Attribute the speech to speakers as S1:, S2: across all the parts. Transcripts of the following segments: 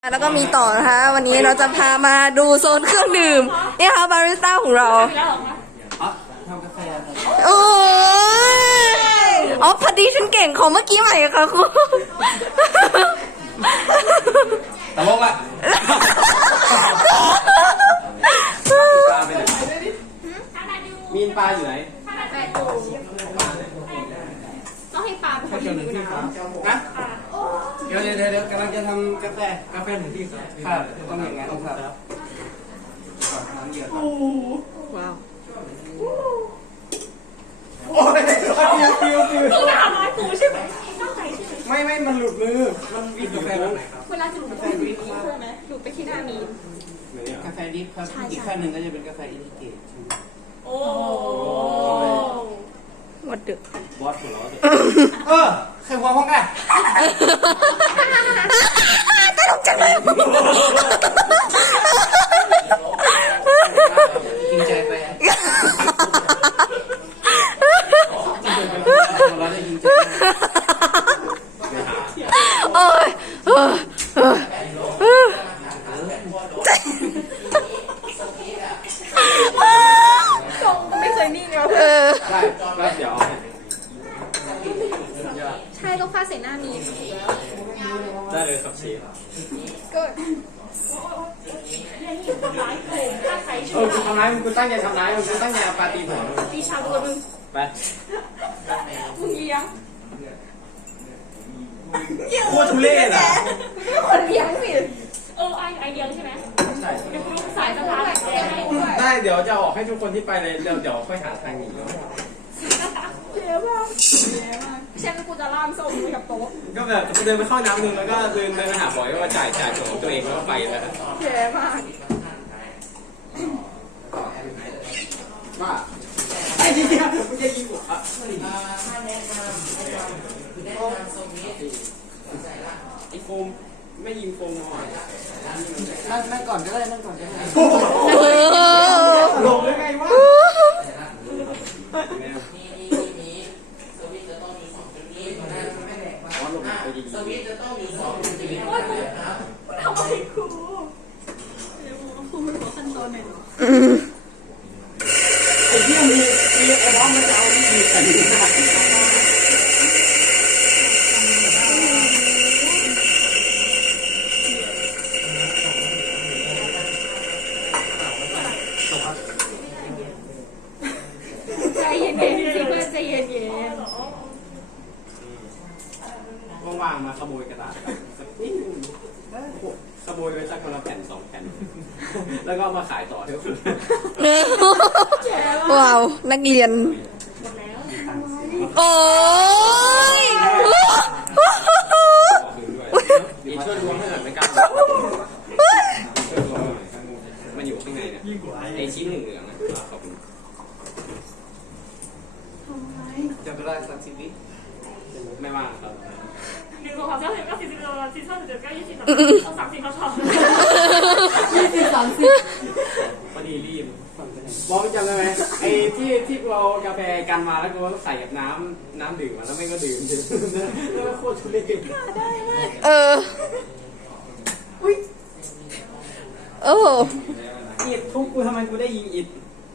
S1: แล้วก็มีต่อนะคะวันนี้เราจะพามาดูโซนเครื่องดื่มนี่ค่ะบาริสต้าของเรา
S2: ทำกาแฟ
S1: โอ้ยอ๋อพอดีฉันเก่งของเมื่อกี้ใหม่ค่ะครู
S2: ตลกละมีนปลาอยู่ไหน
S3: ต้องให้ปลาเป็นคนดูนะ
S2: นะเดี๋ยวกำลังจะทำกาแฟหนึ่งที่ครับต้องอย่างงั้นครับ
S1: ว้าว
S2: โอ้ยฟิว
S3: ต้องไปทำร้ายกูใช่ไหมตั้งใจใช่ไหม
S2: ไม่มันหลุดมือมันวิดกาแฟแบบไหนครับ
S3: เวลาจะหลุดไปที่นี้ใช่ไหมหลุดไปที่หน้ามี
S2: กาแฟดิฟครับอีกขั้นหนึ่งก็จะเป็นกาแฟอินดิเกต
S3: โอ้
S1: หมดดึก
S2: บอสหัวเราะใครหัวห้องได้
S1: ตลกจังเลย
S2: กินใจไปเราได้กินใจ
S1: โอ้ย
S3: ไม่เคยนิ่งเลย
S2: ได้ก็เดี๋ยว
S3: ใช่ต้องฟาดใส่หน้ามี
S2: ได้เลยครับเชฟ
S3: ก็
S2: ทำร้ายมึงกูตั้งใจทำร้ายมึงกูตั้งใจเอาปาตีหัว
S3: ตีชาตัวมึง
S2: ไป
S3: มึงเลี้ยง
S2: โคตรทุเรศอ่ะ
S3: คนเลี้ยงสิไอเลี้ยงใช่ไหม
S2: ใช่
S3: เดี๋ยวลูกสายจะพาแกให้
S2: ได้เดี๋ยวจะออกให้ทุกคนที่ไปเลยเดี๋ยวค่อยหาทางหนี
S3: เจ๊มากเช่นกูจะล่ามส่งกับโต๊ะ
S2: ก็แบบเดินไปเข้าน้ำนึงแล้วก็เดินไปหาบอยว่าจ่ายส่งตัวเองแล้วก็ไปแล้ว
S3: เจ๊มาก
S2: ว่าไอ้ที่เนี่ยมึงจะยิงกูไอ้โฟมไม่ยิงโฟมหน่อยนั่งก่อนก็ได้นั่งก่อนก็ได้ลงได้ไงวะ
S3: สวิตจะต้องมี2จุดทำไมครูครูมันหัวขั้นตอนไหนหรอ
S2: ไอ้ที่มีไอ้น้องมันจะเอาที่ดีกัน
S3: ใจเย็นๆสิเพื่อนใจเย็น
S2: ว่างๆมาขโมยกระดาษสักนิดขโมยไปสักคนละแผ่น2 แผ่นแล้วก็มาขายต่อเท่าไหร่
S1: ว้าวนักเรียนโอ้ย
S2: มีช่วยล้วงให้หน่อยไม่กล้ามันอยู่ข้างในเนี่ยไอชิ้นเหลืองๆนะขอบคุณจะไปได้สัก10 วิไม่ว่างครับ
S3: 1 2 3 4 5 6 7 8 9 10 11 12 13 14 15 16 30
S2: พอดีรีบบอกไม่จำได้ไหมไอ้ที่กูเอากาแฟกันมาแล้วกูใส่กับน้ำดื่มมาแล้วไม่ก็ดื่มแล้วโคตรทุเรศ
S3: ได้ไหม
S1: โอ้
S2: อิดทุกกูทำไมกูได้ยิงอิด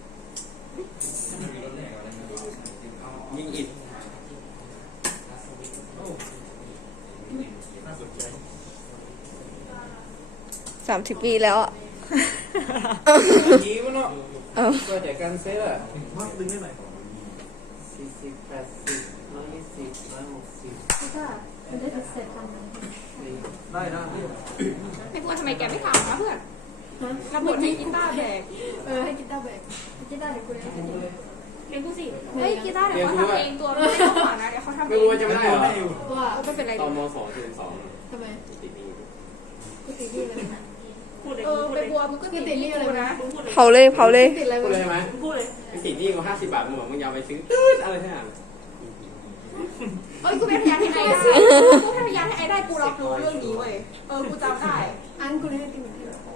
S1: 30 ปีแล้วอ่ะ
S2: ดีวะเนาะก็แต่กันเซ่ละมากดึงได้ไหม40 80 120 160
S3: ก็มันได้เสร็จตอนนั้น
S2: ได้
S3: ไม่กลัวทำไมแกไม่ถามนะเพื่อนรับบทให้กีตาร์แบกให้กีตาร์แบกกีตาร์เดี๋ยวกูเลี้ยงกูสิเฮ้ยกีตาร์เดี๋ยวเขาทำเองตัวไม่ต้องหวานนะเดี๋ยวเขาทำเอง
S2: ไม่รู้ว่าจะไม่ได้เหรอ
S3: ว่าไม่เป็นไร
S2: ตอนม2เดือน2
S3: ทำไม
S2: ติดนี่
S3: กูติดนี่เลยไปบัวมึงก็ติดนี่เลยนะ
S1: เผาเลย
S2: พูดเลยไหม
S3: พูดเลย
S2: ติดนี่กู50 บาทมึงบอกมึงยาวไปซื้อตืดอะไรที่ไหน
S3: กูเป็นพยานให้ไอ้ได้กูเป็นพยานให้ไอ้ได้กูรับรู้เรื่องนี้เว้ยกูจำได้อันกูได้ติด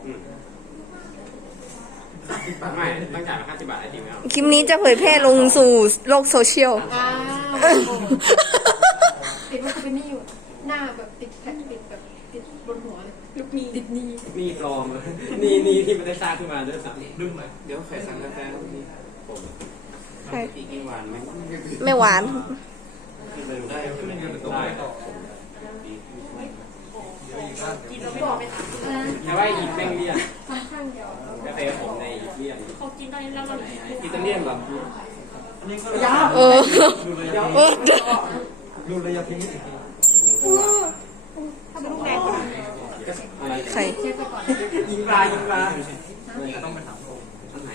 S2: ไม่ต้องจ่าย50 บาทไอ้จริงไหมครับ
S1: คลิปนี้จะเผยแพร่ลงสู่โลกโซเชียล
S3: ติดว่ากูเป็นนี่อยู่หน้าแบบติดแผ่นติดแบบติดบนหัวเลยลูกมีติด
S2: นี่ปลอมนี่ที่มันได้สร้างขึ้นมาด้วยซ้ำ
S4: ดึงไหมเดี๋ยวใครสั่งกาแฟนี่ผม
S1: ใช่
S4: อีกกินหวานไหม
S1: ไม่หวาน
S4: กินไปดูได้ใช่ไหมได้ต่อ
S3: กินเราไม่บอกไม่ถาม
S2: แต่ว่าอีกแม่งเลี่ยน
S3: ข้างเดียว
S2: กาแฟผมในอีกเลี่ยน
S3: เขากินตอนนี้เราเรา
S2: อิตาเลียนแบบ
S4: อันนี้ก็
S2: ยา
S1: เออ
S4: ดูระยะทิ้ง
S3: ถ้าเป็นลูกแดงก่อน
S2: อะไร
S1: ใคร
S2: ยิงปลา
S4: ต้องไปถามผม
S2: อันไหน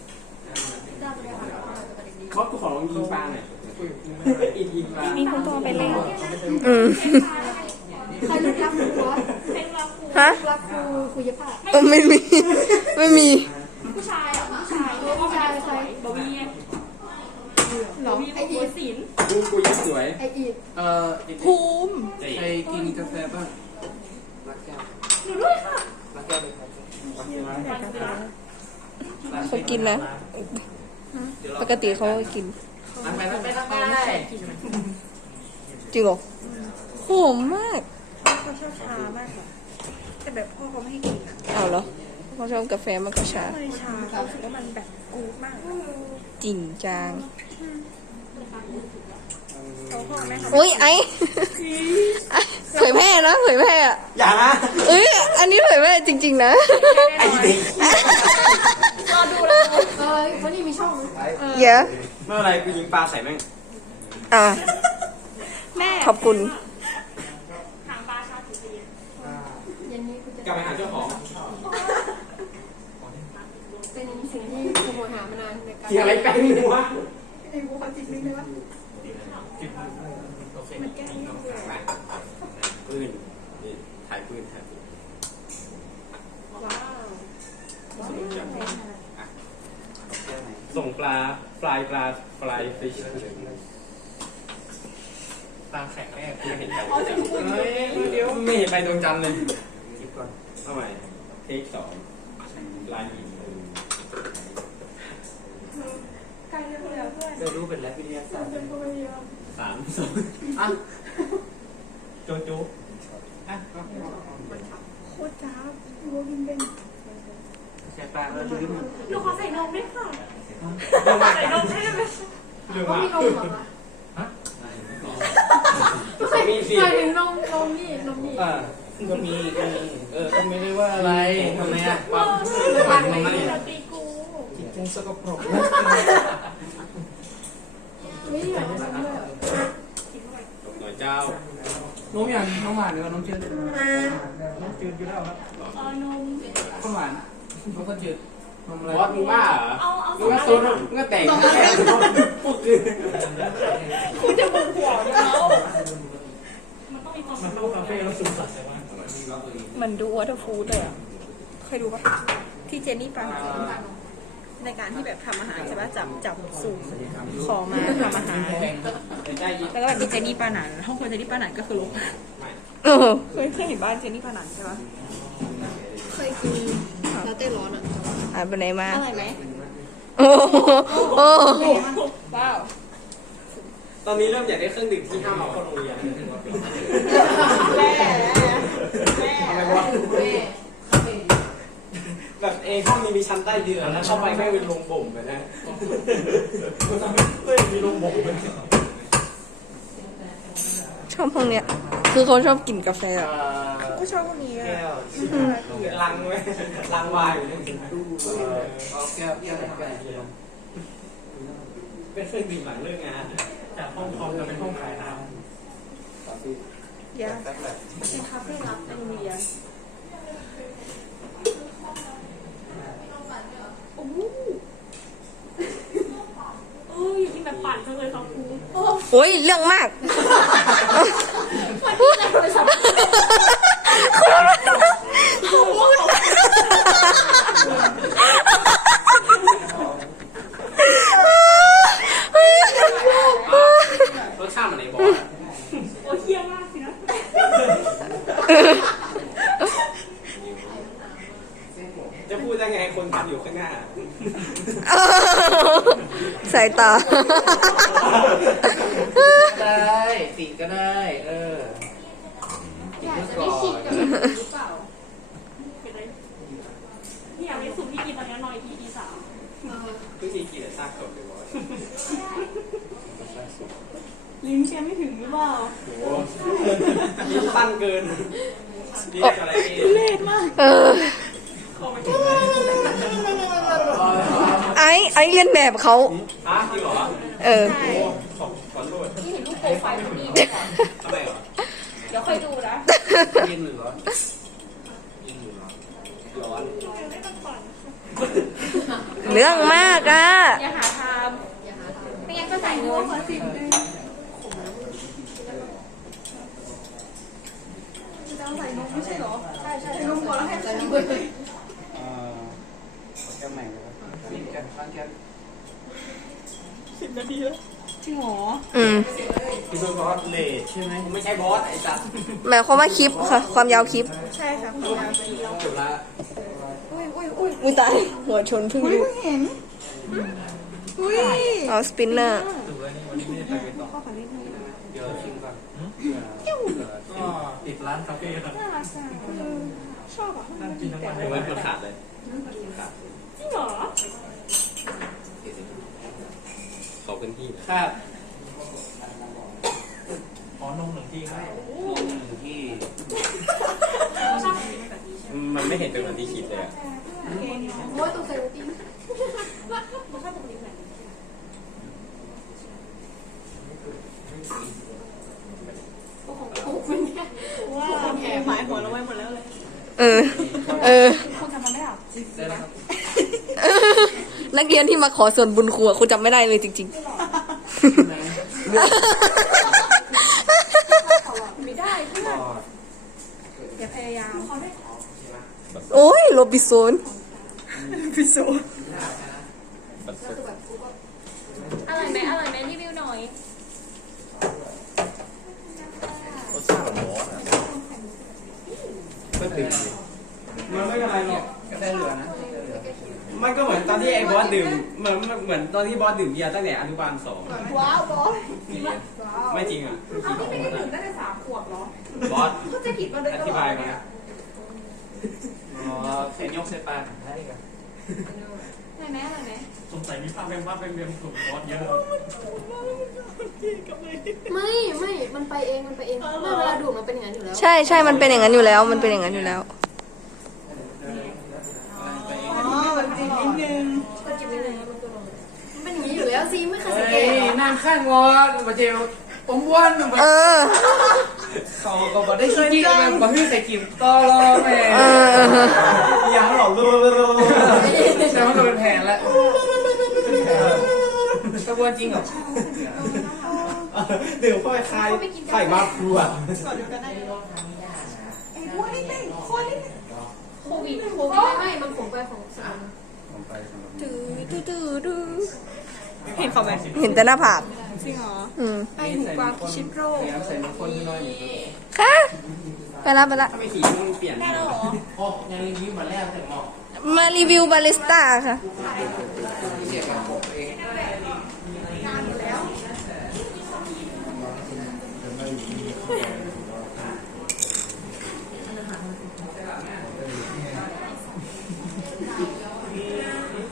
S2: เขาขอลองยิงปลาหน่อยอีกยิงปลา
S3: มีคนตัวไปแล้ว
S1: อืม
S3: ใครรู้รักครูวะใครรักครู
S1: ฮะ
S3: รักครูคุยภาพ
S1: ไม่มี ไม่มี
S3: ผู้ชายอ่ะผู้ชายผู้ชายใครบวีหรอไออีศิล
S2: กูยังสวย
S3: ไออีด
S4: ภูมิใครกินกาแฟบ้างรักแก้ว
S3: หนูด้วยค่ะ
S4: รักแก้วเลยครับ
S1: เขากินนะ ปกติเขากิน
S4: นั่งไปนั่งไปนั่งไป
S1: จริงเหรอหอมมาก
S5: เขาชอบชามากค่ะแต่แบบพ่อเขาไม่ให้กินอ่ะ
S1: เอาเหรอเขาชอบกาแฟมากกว่าชา
S5: ไม่ชาเขารู้สึกว่ามันแบบกูดมาก
S1: จริงจัง
S5: เขาพ่อแม่เขา
S1: อุ้ยไอ้เผยแพร่นะเผยแพร่อะ
S2: อย่านะ
S1: เอ้ย อันนี้เผยแพร่จริง ๆ นะ
S2: ไอ้เด็ก
S3: รอดูเลยวันนี้มีช่อง
S1: เยอะ
S2: เมื่อไรกูยิงปลาใส่แม่ง
S1: อ่ะ
S5: แม่
S1: ขอบคุณ
S3: หางปลาชาติเรียนเย็นนี้กูจะ
S2: กลับไปหาเจ้าของ
S3: เป็นสิ่งที่กูโหยหามานานในการ
S2: เสียงอะไรแป้งนี่วะ
S5: ไอ้กูขอจิตนึงเลยว่า
S4: โอเค
S5: มันแก้ไม่ได้
S2: ปืนนี่ถ่ายปืนถ่ายปืน
S5: ว้าว
S2: สนุกจังส่งปลาฟลายฟิช
S4: ตาแข็งแน่
S2: ไม่เห็นใครเดี๋ยวไม่เห็นใครดวงจันทร์เลย
S4: คิดก่อน
S2: เอาใหม่เทคสองลายหิน
S5: ใกล้เรื่องแล้วเพื่อน
S4: เรียนรู้เป็นแลบวิทยาศาสตร์
S5: เป็นคนเดียว
S2: สามสอง
S4: อ่ะโจโจ้อ่ะ
S5: โคตรจ้าบัวกินเป็น
S4: แค่ตาแล้วดูดิมัน
S3: หนูขอใส่นมด้วยค่ะ
S2: เรื่องมาก
S3: ใส่นมให้ได้ไหม
S2: เรื่อง
S3: ก็
S2: มาก
S3: มีนมเหรอ
S4: ฮะ
S2: มีสิ
S3: หมายถึงนมนี่นมนี่
S4: ก็มีก็ไม่ได้ว่าอะไรทำไมอ่ะ
S3: มันไม่ได้ตีกู
S4: จิตใจสกปรก
S3: ไม่อยากจะด้วย
S2: หน่อยเจ้า
S4: น้องอย่างน้องหวานหรือว่าน้องจืดน้องจืดอยู่แล้วครับ
S3: นม
S4: ข้าวหวานน้องก็จืดนมอะไร
S2: บอสมึงบ้าเหรอมึงก็โซนมึงก็แต่งปุ๊บคือ
S3: กูจะบุกหัวแล้วมันต้องมีความ
S4: มันเข้าคาเฟ่แล้วสูงสัดใช่ไหม
S5: มันดูวอเตอร์ฟู้ดเลยอ่ะเคยดูปะที่เจนนี่ปาในการที่แบบทำอาหารใช่ปะจับสูตรของมาทำอาหาร
S2: ได้ยิน
S5: แล้วก็แบบมีเจนนี่ปานันห้องครัวเจนนี่ปานันก็คือลง
S1: เออ
S5: เคยเห็นบ้านเจนนี่ปานันใช่ปะ
S3: เคยกินลาเต้ร้อนอ่ะ
S1: อ่านไปไหนมา
S3: อร่อยไหม
S1: โอ้โหโอ้โห
S5: ว้าว
S2: ตอนนี้เริ่มอยากได้เครื่องดื่มที่ห้ามเอาเข้าโรงเรียน
S3: แม่
S2: อะไรวะแบบห้องนี้มีชั้นใต้ดินแล้วเข้าไปไม่เป็นโรงบ่มเลยนะไม่มีโรงบ่มเลย
S1: ชอบห้องเนี้ย คือเขาชอบกินกาแฟอะ
S5: ก็ชอบพวกนี้อ่ะ
S4: แก้ว
S2: ลังไว้ลังวายอยู่ในตู้
S4: เอาแก้วแก้ว
S2: เป็นเครื่องดื่มหลังเลิกงาน
S4: จากห้องคอมจะเป็นห้องขายน้
S5: ยา
S4: ำแป๊บแหละ
S3: เป็นคาเฟ่รับในโรงเรียนโอ้โหอยู่ที่แบบปั่นจังเลยครับครูโอ้
S1: โอ้ยเรื่องมาก
S3: มันที่อะไรโทรศัพท์
S2: รสชาติมันไหนบอก
S3: โอ้เที่ยมากสินะ
S2: จะพูดได้ไงคนทำอยู่ข้างหน้า
S1: สายตา
S4: ได้ติก็ได้
S3: อยากจะได้ชิมกับแบบนี้หรือเปล่า
S2: ทุกทีกินแต่ซากสดเลยวะ
S5: ลิ้นแกไม่ถึงหรือเปล่า
S2: โอ้โหลิ้นปั้นเกินนี่อะไรนี่
S5: เล่มาก
S1: เออ ไอ้เรียนแบบเขา
S2: ฮะจริงเหรอ
S1: เออ
S2: โอ้ขอโทษ
S3: นี่เห็นรูปโปรไฟล์คนนี้
S2: ทำไมเหรอ
S3: เดี๋ยวค่อยดูนะ
S2: ยินหรือร้อนยินหรือร้อนร้อน
S1: เรื่องมากอ่ะ
S3: อย่าหาทำไม่งั้นก็ใส่เงิน
S5: ไม่ใช่เหรอ ใช่ใช่นมก่อนแล้วให้ใส่นม
S2: แก้มใหม่มีแก้มข้างแก้ม
S5: 10 นาทีแล้วจริงเหรอ
S1: อืม
S2: ที่เป็นบอสเลทใช่ไหมไม่ใช่บอสไอ้จัด
S1: หมายความว่าคลิปค่ะ ความยาวคลิป
S5: ใช่ค่ะคุณยาวสีเรา
S2: จบละ
S1: อุ้ยตาย หัวชนเพิ่งรู้
S5: เห็นอุ้ย
S1: เอาสปินเนอร์
S2: จบแล้วนี่วันนี้ไม่ได้ไปต่อเดี๋ยวชิมก่อนก็ปิดร้านคาเฟ่ครับ
S3: น่ารักจัง
S5: ชอบอ่ะ
S4: นั่งกินทั้งวัน
S2: เหมือนคนขาดเลย
S3: จริงเหรอ
S2: ขอบคุณพี่ครับ
S4: ขอนม1 ที่ครับ
S2: ที่มันไม่เห็นเป็นเหมือนที่คิดเลยอะ
S3: โอ้ยต้องใส่รูปปิ้งมันชอบตรงนี้ไหน
S5: ว่าแผลหมายหัวเราไว้หมดแล้วเลย
S1: เออ เออ
S3: คุณจำมันไม่ได้หรอ
S2: ได้แล้วครับ
S1: นักเรียนที่มาขอส่วนบุญครูอะคุณจำไม่ได้เลยจริง
S3: ไม่ได้เพื่อนอย่าพยายาม
S1: ๆ โอ้ยโรบินสัน
S5: พิโซ
S3: อร่อยไหมรีวิวหน่อย
S2: รสชาติของหมูอะก็ตื่นมันไม่เป็นไรหรอก
S4: ก็ได้เหลือนะ
S2: มันก็เหมือนตอนที่ไอ้บอสดื่มเหมือนตอนที่บอสดื่มเบียร์ตั้งแต่อนุบาล2
S5: ว้าวบอส
S2: ไม่จริงอ่ะ
S3: เอาที่ไม่ได้ดื่มตั้งแต่3 ขวบเหรอบ
S2: อส
S3: เขาจะผิดมาโดย
S2: อ
S3: ตล
S2: ธิ
S3: อด
S2: บาย
S3: เล
S2: มาย
S3: อะ
S2: อ๋อเซนยกเซปานได้กัน
S3: อร่อยไหม
S4: สงสัยมีภาพเป็นถูกบอสเยอะ
S6: ไม่ มันไปเอง มันไปเองไม่เวลาดูดมันเป็นอย่างนั้นอยู่แล้ว
S1: ใช่ใช่มันเป็นอย่างนั้นอยู่แล้ว มันเป็นอย่างนั้นอยู่แล้ว
S5: อ๋อแบบจริงนิดนึง
S6: ก็จิบนิดนึงแล้วมันก็ลงมันเป็นอย่างนี้อยู่แล้วซีไม่เคยสังเก
S2: เฮ้ย
S6: ต
S2: นั่งข้างงอมาเจลผมว้วน
S1: เออ
S2: เขาก็บอกได้ขี้มันบอกพี่ใส่กิมต่อรอแม่
S1: เออ
S2: ยังหลอกลูแต่มันเป็นแผนแล้วกระบวนจริงเหรอดื่มเข้าไปคลายไข่มาครัว
S5: ก่อนดูกันได้เลยไอ้พวกนี้เป็นคนนี่
S6: โควิดไม่ มันผมไปของสาม
S5: เห็นเขาไหม
S1: เห็นแต่หน้าผาก
S5: จริงเหรอ
S1: อืม
S5: ไอหูกวางพิชิตโรค
S2: ใส่น้ำข้นนิดหน่อย
S1: ค่ะ ไปละ
S2: ถ้าไม่ขี่มันเปลี่ยน
S5: ได้แล้วเหรอ
S2: โอ้ยังรีวิวมาแล้วแต่หมอก
S1: มารีวิวบาริสต้าค่ะ
S2: เสียกับผมเอง